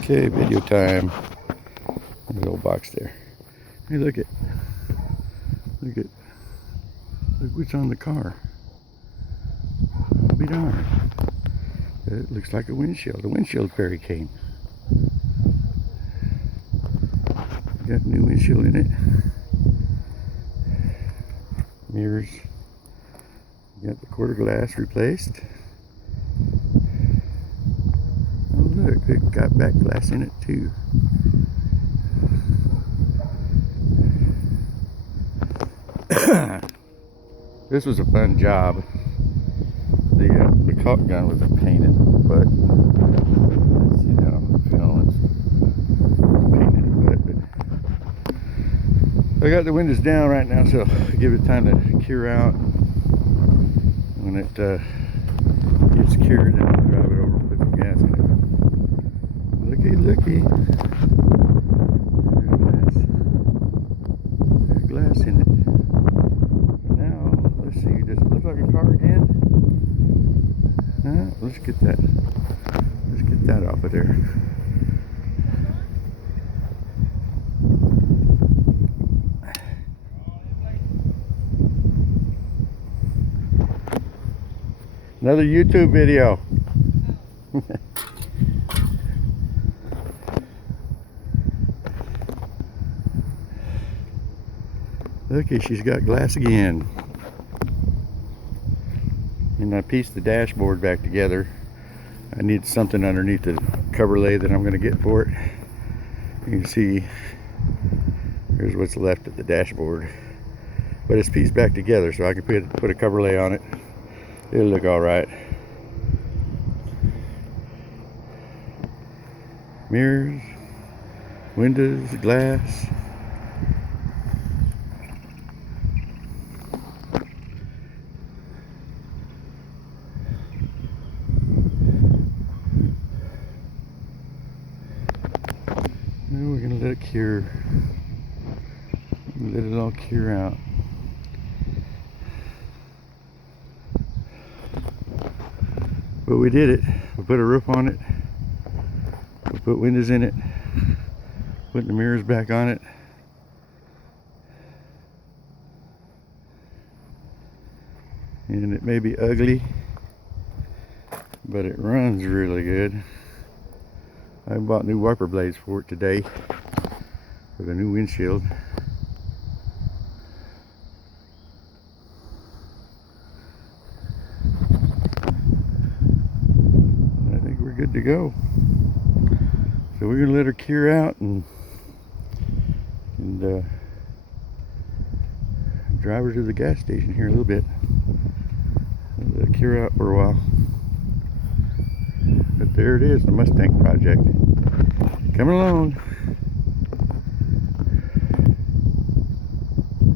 Okay, video time. There's a little box there. Hey, look what's on the car. I'll be darned. It looks like a windshield. The windshield fairy came. Got a new windshield in it. Mirrors. Got the quarter glass replaced. Oh look, it got back glass in it too. This was a fun job. The caulk gun wasn't painted, but see that on the film, it's painted but I got the windows down right now, so I give it time to cure out. When it gets cured, then I'll drive it over and put some gas in it. Looky. There's glass in it. Now, let's see, does it look like a car again? Let's get that off of there. Another YouTube video. Okay, she's got glass again. And I pieced the dashboard back together. I need something underneath the cover lay that I'm going to get for it. You can see here's what's left of the dashboard. But it's pieced back together, so I can put a cover lay on it. It'll look all right. Mirrors, windows, glass. Now we're gonna let it cure. Let it all cure out. But we did it. We put a roof on it. We put windows in it. Put the mirrors back on it. And it may be ugly, but it runs really good. I bought new wiper blades for it today with a new windshield. Good to go. So we're gonna let her cure out and drive her to the gas station here in a little bit. Let it cure out for a while. But there it is, the Mustang project. Coming along.